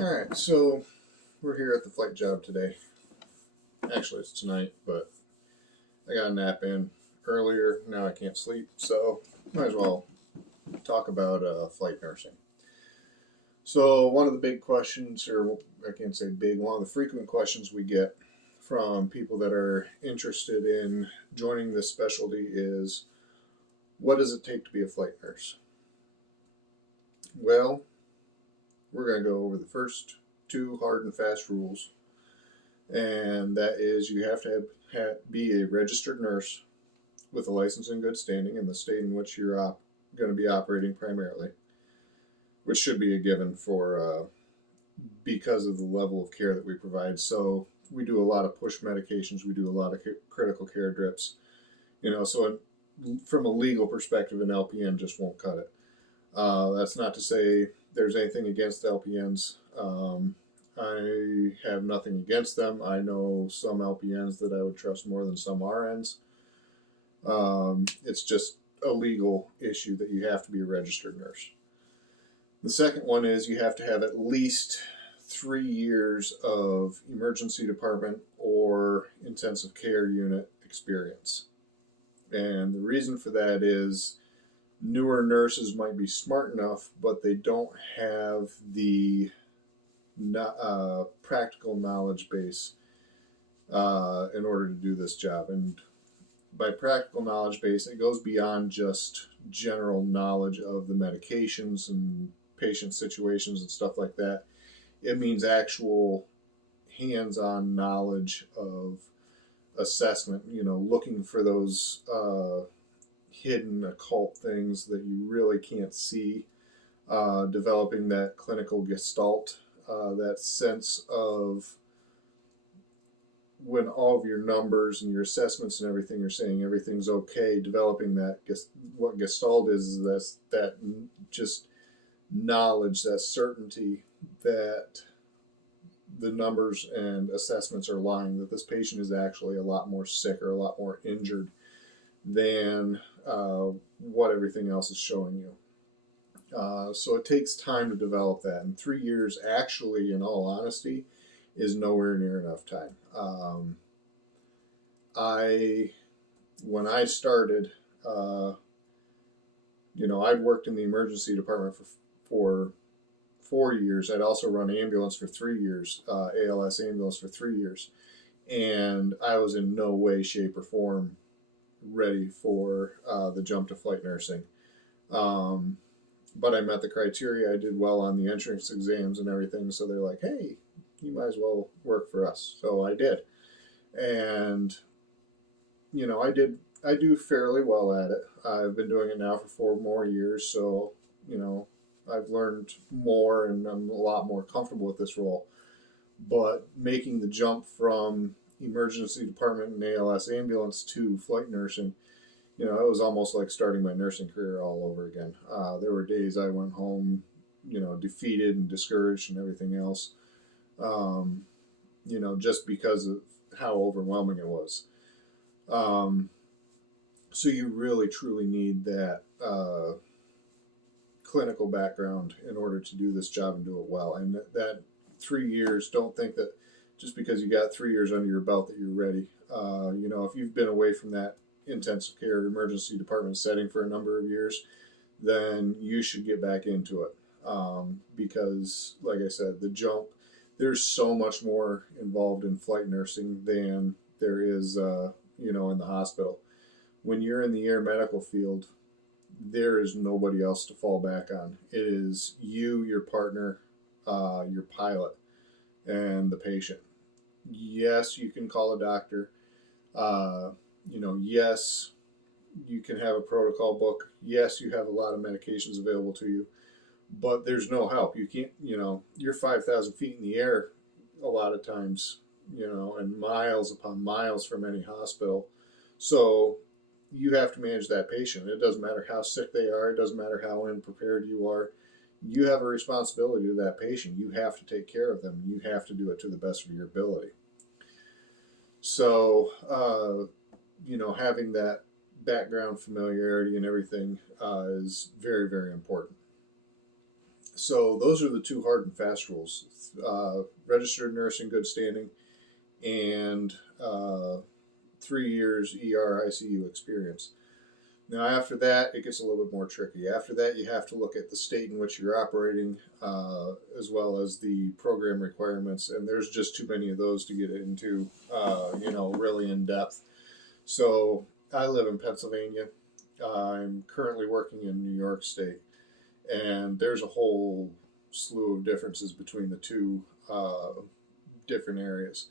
Alright, so we're here at the flight job today. Actually, it's tonight, but I got a nap in earlier. Now I can't sleep, so might as well talk about flight nursing. So, one of the big questions, or I can't say big, one of the frequent questions we get from people that are interested in joining this specialty is, what does it take to be a flight nurse? Well, we're going to go over the first two hard and fast rules, and that is you have to be a registered nurse with a license in good standing in the state in which you're going to be operating primarily, which should be a given for because of the level of care that we provide. So we do a lot of push medications, we do a lot of critical care drips, so from a legal perspective, an LPN just won't cut it. That's not to say there's anything against LPNs. I have nothing against them. I know some LPNs that I would trust more than some RNs. It's just a legal issue that you have to be a registered nurse. The second one is you have to have at least 3 years of emergency department or intensive care unit experience. And the reason for that is newer nurses might be smart enough, but they don't have the practical knowledge base in order to do this job. And by practical knowledge base, it goes beyond just general knowledge of the medications and patient situations and stuff like that. It means actual hands-on knowledge of assessment, looking for those hidden occult things that you really can't see, developing that clinical gestalt, that sense of when all of your numbers and your assessments and everything are saying everything's okay, developing that, what gestalt is that just knowledge, that certainty that the numbers and assessments are lying, that this patient is actually a lot more sick or a lot more injured than what everything else is showing you. So it takes time to develop that, and 3 years actually, in all honesty, is nowhere near enough time. When I started, I'd worked in the emergency department for 4 years. I'd also run ambulance for 3 years, ALS ambulance for 3 years, and I was in no way, shape, or form ready for the jump to flight nursing. But I met the criteria. I did well on the entrance exams and everything, so they're like, hey, you might as well work for us. So I did. And, I do fairly well at it. I've been doing it now for 4 more years, so, I've learned more and I'm a lot more comfortable with this role. But making the jump from emergency department and ALS ambulance to flight nursing, it was almost like starting my nursing career all over again. There were days I went home, defeated and discouraged and everything else, just because of how overwhelming it was. So you really, truly need that clinical background in order to do this job and do it well. And that 3 years, don't think that just because you got 3 years under your belt that you're ready. If you've been away from that intensive care emergency department setting for a number of years, then you should get back into it. Because, like I said, the jump, there's so much more involved in flight nursing than there is, in the hospital. When you're in the air medical field, there is nobody else to fall back on. It is you, your partner, your pilot, and the patient. Yes, you can call a doctor. Yes, you can have a protocol book. Yes, you have a lot of medications available to you, but there's no help. You can't, you're 5,000 feet in the air a lot of times, and miles upon miles from any hospital. So you have to manage that patient. It doesn't matter how sick they are. It doesn't matter how unprepared you are. You have a responsibility to that patient. You have to take care of them. You have to do it to the best of your ability. So, having that background familiarity and everything is very, very important. So those are the two hard and fast rules: registered nurse in good standing, and 3 years ER ICU experience. Now, after that, it gets a little bit more tricky. After that, you have to look at the state in which you're operating, as well as the program requirements, and there's just too many of those to get into, really in depth. So, I live in Pennsylvania. I'm currently working in New York State, and there's a whole slew of differences between the two different areas.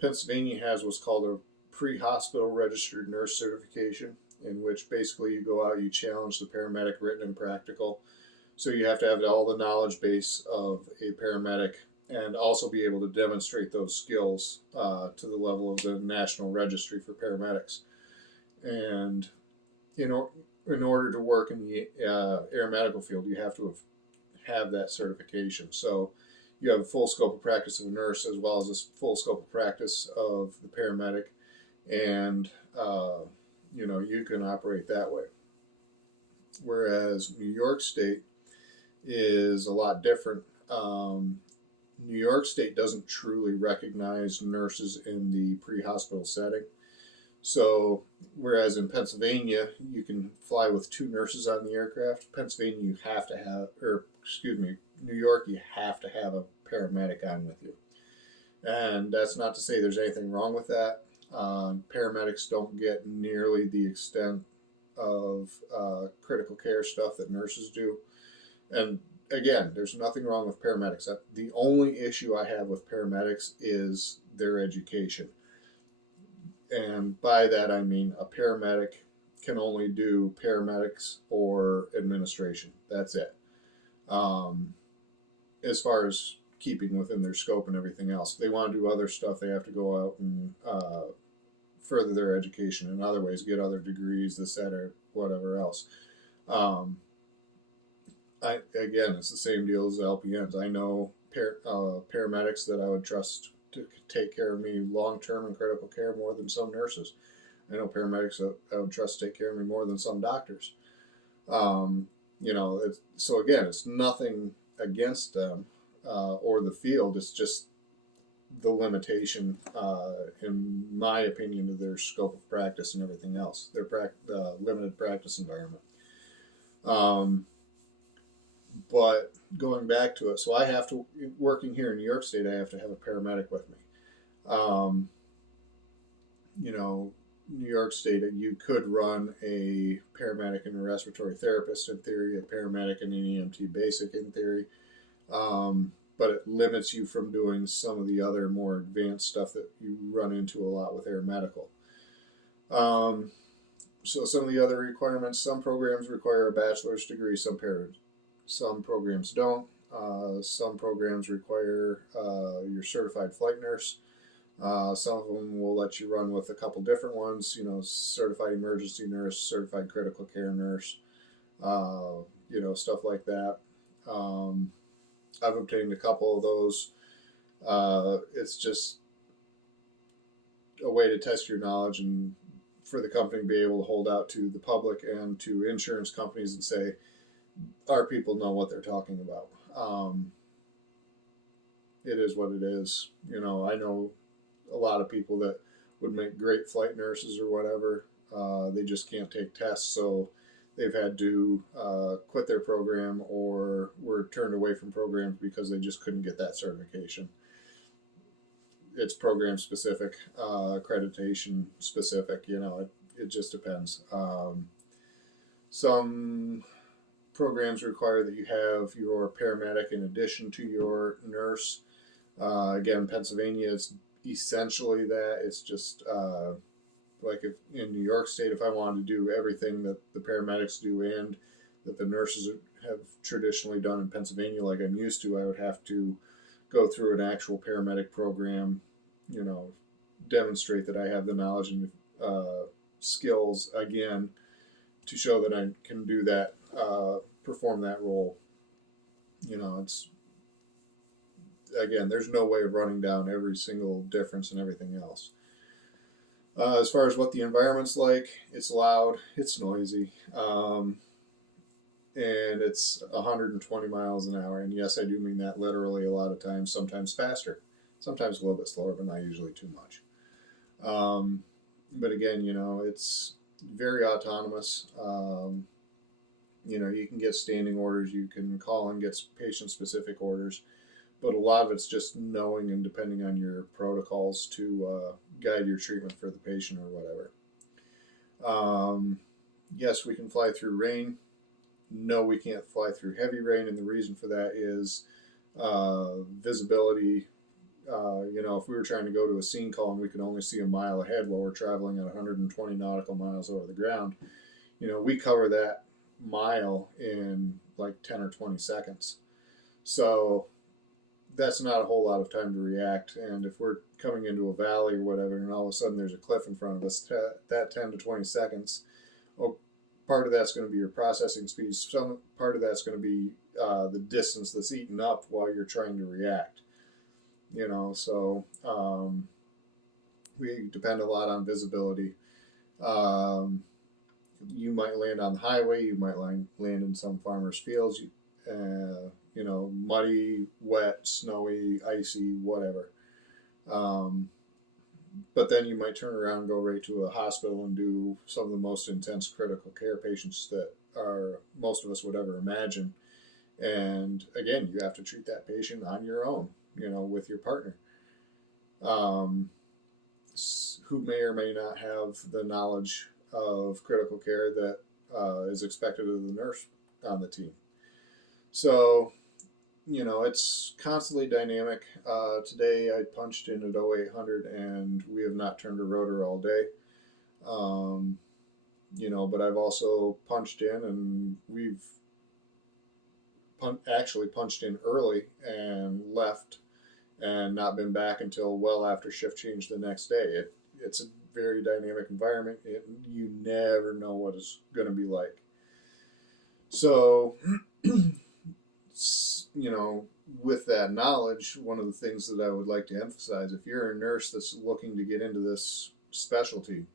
Pennsylvania has what's called a pre-hospital registered nurse certification, in which basically you go out, you challenge the paramedic written and practical. So you have to have all the knowledge base of a paramedic and also be able to demonstrate those skills to the level of the National Registry for Paramedics. And in order to work in the air medical field, you have to have that certification. So you have a full scope of practice of a nurse as well as a full scope of practice of the paramedic, and you can operate that way. Whereas New York State is a lot different. New York State doesn't truly recognize nurses in the pre-hospital setting. So, whereas in Pennsylvania, you can fly with 2 nurses on the aircraft, Pennsylvania, you have to have, New York, you have to have a paramedic on with you. And that's not to say there's anything wrong with that. Paramedics don't get nearly the extent of critical care stuff that nurses do. And again, there's nothing wrong with paramedics. The only issue I have with paramedics is their education. And by that I mean a paramedic can only do paramedics or administration. That's it. As far as keeping within their scope and everything else. If they want to do other stuff, they have to go out and further their education in other ways, get other degrees, this, that, or whatever else. Again, it's the same deal as LPNs. I know paramedics that I would trust to take care of me long-term in critical care more than some nurses. I know paramedics that I would trust to take care of me more than some doctors. So again, it's nothing against them or the field. It's just the limitation, in my opinion, of their scope of practice and everything else, their limited practice environment. But going back to it, so I have to, working here in New York State, I have to have a paramedic with me. New York State, you could run a paramedic and a respiratory therapist in theory, a paramedic and an EMT basic in theory, but it limits you from doing some of the other more advanced stuff that you run into a lot with air medical. So some of the other requirements, some programs require a bachelor's degree, some programs don't. Some programs require your certified flight nurse. Some of them will let you run with a couple different ones, certified emergency nurse, certified critical care nurse, stuff like that. I've obtained a couple of those. It's just a way to test your knowledge and for the company to be able to hold out to the public and to insurance companies and say, our people know what they're talking about. It is what it is. I know a lot of people that would make great flight nurses or whatever. They just can't take tests, so they've had to quit their program or were turned away from programs because they just couldn't get that certification. It's program specific, accreditation specific. It just depends. Some programs require that you have your paramedic in addition to your nurse. Again, Pennsylvania is essentially that. It's just like if in New York State, if I wanted to do everything that the paramedics do and that the nurses have traditionally done in Pennsylvania, like I'm used to, I would have to go through an actual paramedic program, demonstrate that I have the knowledge and skills again to show that I can do that, perform that role. It's again, there's no way of running down every single difference and everything else. As far as what the environment's like, it's loud, it's noisy. and it's 120 miles an hour. And yes, I do mean that literally a lot of times, sometimes faster, sometimes a little bit slower, but not usually too much. But again, it's very autonomous. You can get standing orders, you can call and get patient specific orders, but a lot of it's just knowing and depending on your protocols to guide your treatment for the patient or whatever. Yes, we can fly through rain. No, we can't fly through heavy rain, and the reason for that is visibility. If we were trying to go to a scene call and we could only see a mile ahead while we're traveling at 120 nautical miles over the ground, we cover that mile in like 10 or 20 seconds. So that's not a whole lot of time to react. And if we're coming into a valley or whatever, and all of a sudden there's a cliff in front of us, that 10 to 20 seconds, part of that's going to be your processing speed. Some part of that's going to be the distance that's eaten up while you're trying to react. So we depend a lot on visibility. You might land on the highway. You might land in some farmers' fields. Muddy, wet, snowy, icy, whatever. But then you might turn around and go right to a hospital and do some of the most intense critical care patients that most of us would ever imagine. And again, you have to treat that patient on your own, with your partner, who may or may not have the knowledge of critical care that is expected of the nurse on the team. So, it's constantly dynamic. Today I punched in at 0800 and we have not turned a rotor all day. But I've also punched in and we've actually punched in early and left and not been back until well after shift change the next day. It's a very dynamic environment. You never know what it's going to be like. So, with that knowledge, one of the things that I would like to emphasize, if you're a nurse that's looking to get into this specialty,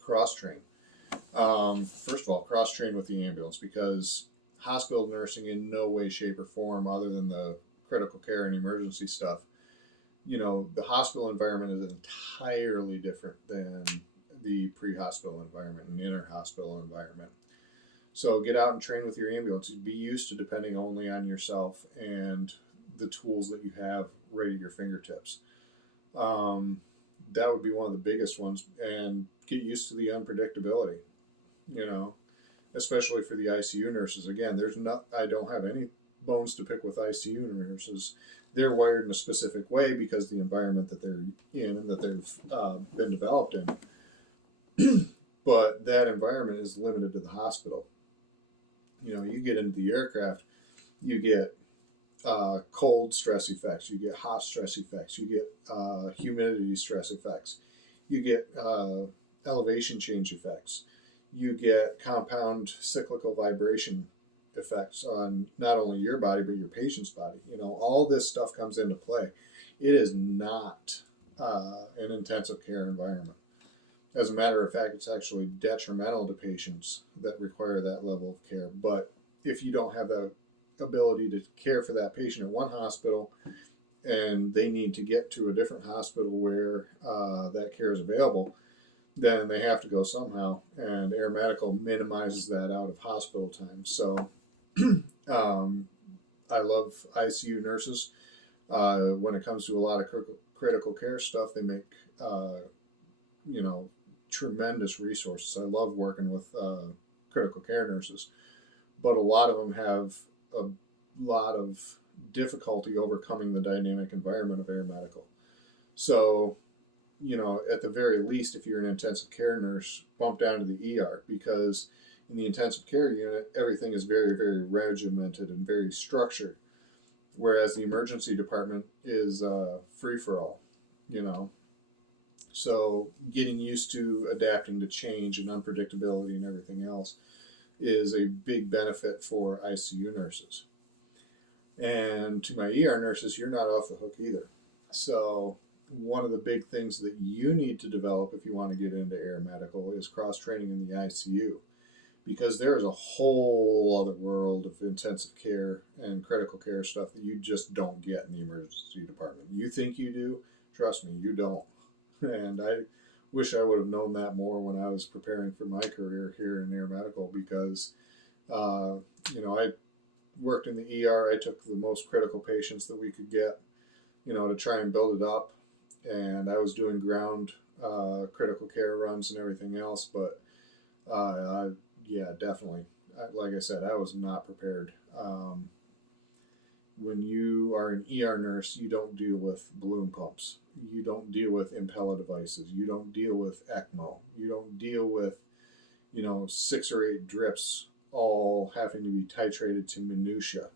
cross-train. First of all, cross-train with the ambulance, because hospital nursing in no way, shape, or form, other than the critical care and emergency stuff, the hospital environment is entirely different than the pre-hospital environment and inter-hospital environment. So get out and train with your ambulance. Be used to depending only on yourself and the tools that you have right at your fingertips. That would be one of the biggest ones. And get used to the unpredictability, especially for the ICU nurses. Again, I don't have any bones to pick with ICU nurses. They're wired in a specific way because the environment that they're in and that they've been developed in. But that environment is limited to the hospital. You get into the aircraft, you get cold stress effects, you get hot stress effects, you get humidity stress effects, you get elevation change effects, you get compound cyclical vibration effects on not only your body but your patient's body. All this stuff comes into play. It is not an intensive care environment. As a matter of fact, it's actually detrimental to patients that require that level of care. But if you don't have the ability to care for that patient at one hospital and they need to get to a different hospital where that care is available, then they have to go somehow. And Air Medical minimizes that out of hospital time. So I love ICU nurses. When it comes to a lot of critical care stuff, they make, tremendous resources. I love working with critical care nurses, but a lot of them have a lot of difficulty overcoming the dynamic environment of Air Medical. So, at the very least, if you're an intensive care nurse, bump down to the ER, because in the intensive care unit, everything is very, very regimented and very structured, whereas the emergency department is free-for-all, So getting used to adapting to change and unpredictability and everything else is a big benefit for ICU nurses. And to my ER nurses, you're not off the hook either. So one of the big things that you need to develop if you want to get into Air Medical is cross-training in the ICU. because there is a whole other world of intensive care and critical care stuff that you just don't get in the emergency department. You think you do, trust me, you don't. And I wish I would have known that more when I was preparing for my career here in air medical, because I worked in the ER. I took the most critical patients that we could get, to try and build it up. And I was doing ground critical care runs and everything else. But yeah, definitely. Like I said, I was not prepared. When you are an ER nurse, you don't deal with balloon pumps. You don't deal with Impella devices. You don't deal with ECMO. You don't deal with, 6 or 8 drips all having to be titrated to minutia.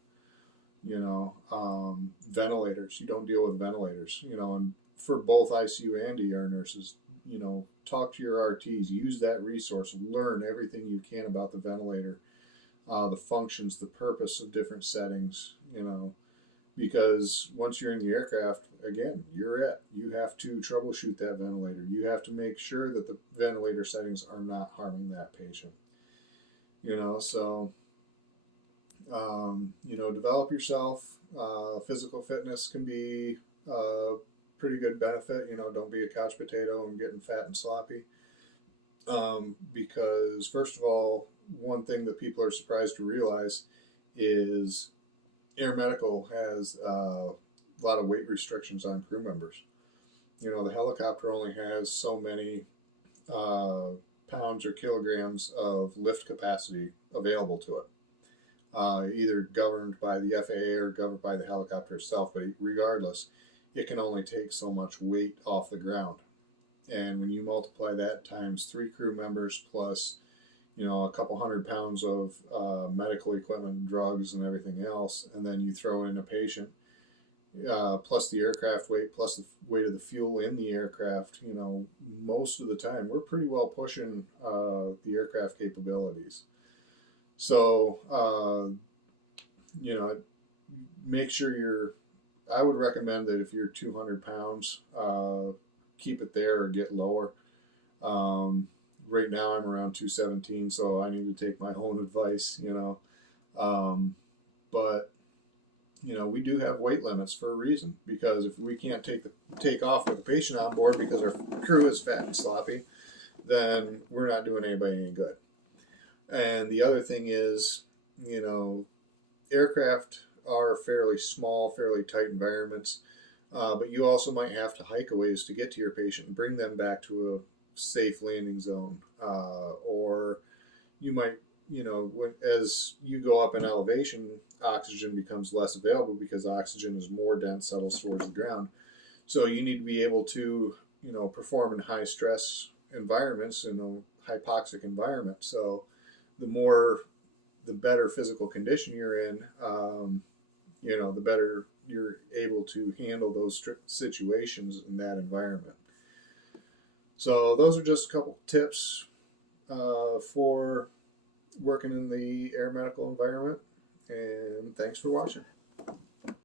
Ventilators. You don't deal with ventilators. And for both ICU and ER nurses, talk to your RTs. Use that resource. Learn everything you can about the ventilator, the functions, the purpose of different settings. Because once you're in the aircraft, again, you're it. You have to troubleshoot that ventilator. You have to make sure that the ventilator settings are not harming that patient. So develop yourself. Physical fitness can be a pretty good benefit. Don't be a couch potato and getting fat and sloppy. Because first of all, one thing that people are surprised to realize is air medical has a lot of weight restrictions on crew members. The helicopter only has so many pounds or kilograms of lift capacity available to it, either governed by the FAA or governed by the helicopter itself. But regardless, it can only take so much weight off the ground. And when you multiply that times 3 crew members plus a couple 100 pounds of medical equipment, drugs, and everything else, and then you throw in a patient, plus the aircraft weight, plus the weight of the fuel in the aircraft, most of the time we're pretty well pushing the aircraft capabilities. So, make sure I would recommend that if you're 200 pounds, keep it there or get lower. Right now I'm around 217, so I need to take my own advice, but we do have weight limits for a reason, because if we can't take off with a patient on board because our crew is fat and sloppy, then we're not doing anybody any good. And the other thing is, aircraft are fairly small, fairly tight environments, but you also might have to hike a ways to get to your patient and bring them back to a safe landing zone, or you might, as you go up in elevation, oxygen becomes less available because oxygen is more dense, settles towards the ground. So you need to be able to, perform in high stress environments, in a hypoxic environment. So the better physical condition you're in, the better you're able to handle those situations in that environment. So those are just a couple tips for working in the air medical environment, and thanks for watching.